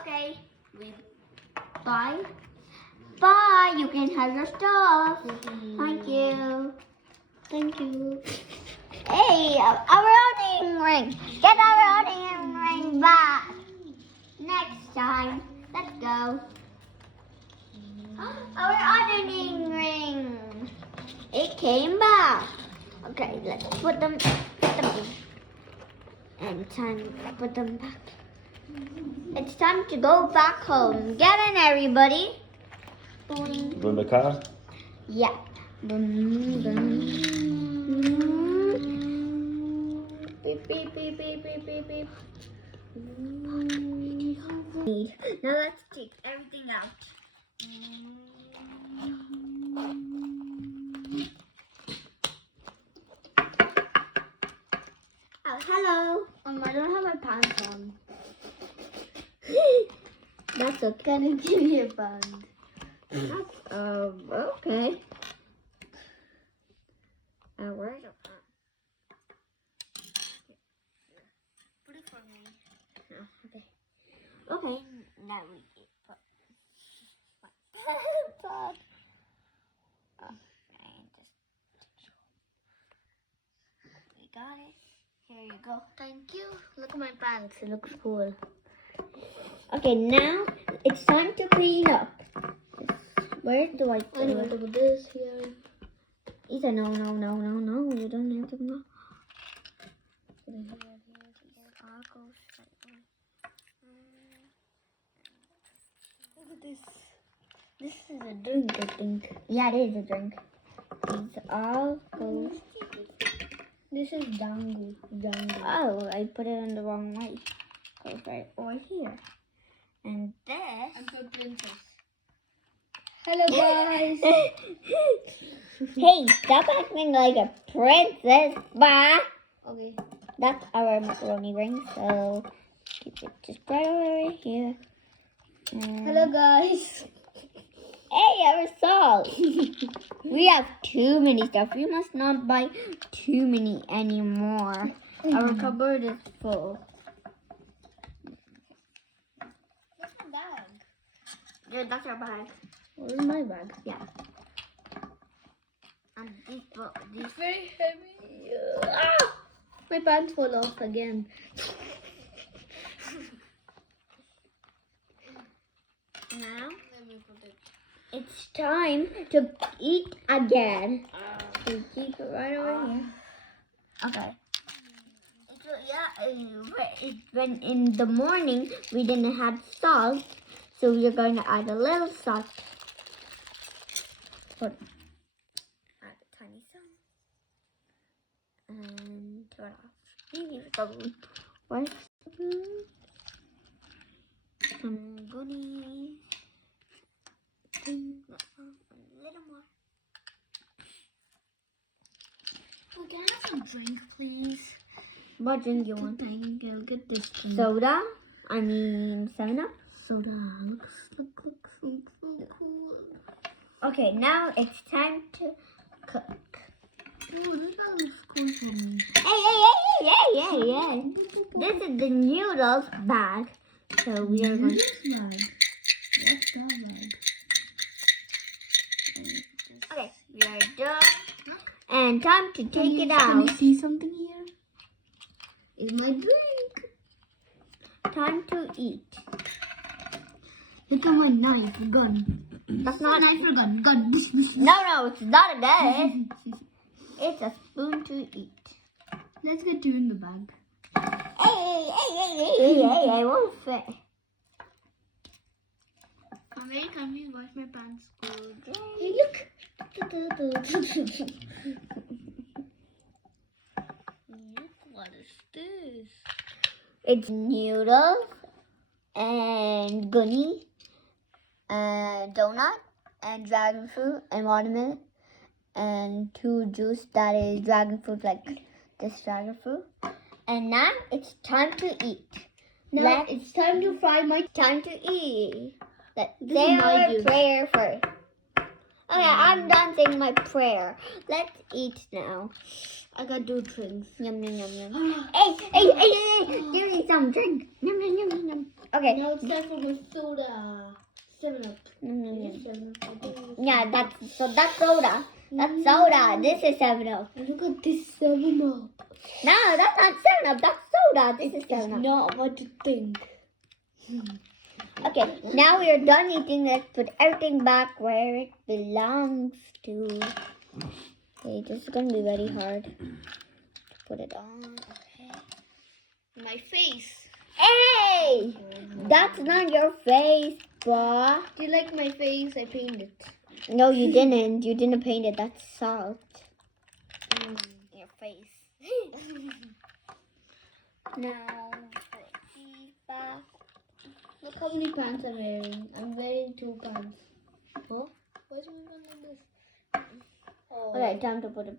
Okay, we bye. Bye. You can have your stuff. Thank you. Thank you. Hey, our outing ring. Get our outing ring back. Next time. Let's go. Our outing ring. It came back. Okay, let's put them in. And time to put them back. It's time to go back home. Get in, everybody. Boing. Go in the car? Yeah. Boom, boom. Beep, beep, beep, beep, beep, beep, beep. Now let's take everything out. Oh, hello. I don't have my pants on. That's okay. Can you give me a band? Okay. Where's your pants? Put it for me. Oh, okay. Okay, now we put okay, we got it. Here you go. Thank you. Look at my pants. It looks cool. Okay, now it's time to clean up. Where's the white I know color? to put this here. Ethan, no, you don't have to know. Look at this. This is a drink, I think. Yeah, it is a drink. These all goes. This is dango. Oh, I put it in the wrong way. Goes right over here. And this. I'm for princess. Hello, guys. Hey, stop acting like a princess, bah. Okay. That's our macaroni ring, so keep it just right over here. And Hello, guys. hey, our salt. We have too many stuff. We must not buy too many anymore. Our cupboard is full. What's my bag? Yeah, that's our bag. Where's my bag? Yeah. And these It's very heavy. Ah! My pants fall off again. now Let me put it. it's time to eat again. So keep it right over here. Okay. When in the morning we didn't have salt, so we're going to add a little salt. Add a tiny salt and turn off. Maybe where's the spoon? Some goodies. A little more. Oh, can I have some drink, please? What drink you want? Thank you. I'll get this drink. Soda? I mean 7-Up? Soda. Looks so cool. Okay, now it's time to cook. Oh, this one looks cool for me. Hey. This is the noodles bag. So we are going to... bag. What's that bag? Okay, we are done. And time to take it Can out. you see something here? Is my drink. Time to eat. Look at my knife, gun. That's not... Knife or gun? Gun. No, it's not a gun. It's a spoon to eat. Let's get you in the bag. Hey, I won't fit. I'm very confused. Why's my pants cold? Hey, look. What is this? It's noodles and gunny and donut and dragon fruit and watermelon and 2 juice that is dragon fruit, like this dragon fruit. And now it's time to eat. Now it's time to fry my. Time to eat. Let's This say is my our juice. prayer first. Okay, I'm done saying my prayer. Let's eat now. I got 2 drinks. Yum yum yum yum. Hey! Give me some drink. Yum yum yum yum. Okay. Now it's time for my soda. 7-Up. Yum, yum, yum. 7-Up. I think it's Yeah, that's soda. That's soda. This is 7-Up. Look at this 7-Up. No, that's not 7-Up. That's soda. This is It's 7-Up. not what you think. Okay, now we are done eating. Let's put everything back where it belongs to. Okay, this is gonna be very hard to put it on. Okay. My face. Hey! That's not your face, bruh. Do you like my face? I painted. No, you didn't. You didn't paint it. That's salt. Your face. Now, put these back. Look how many pants I'm wearing. I'm wearing 2 pants. Huh? Why is my pants like this? Oh. Okay, time to put it back.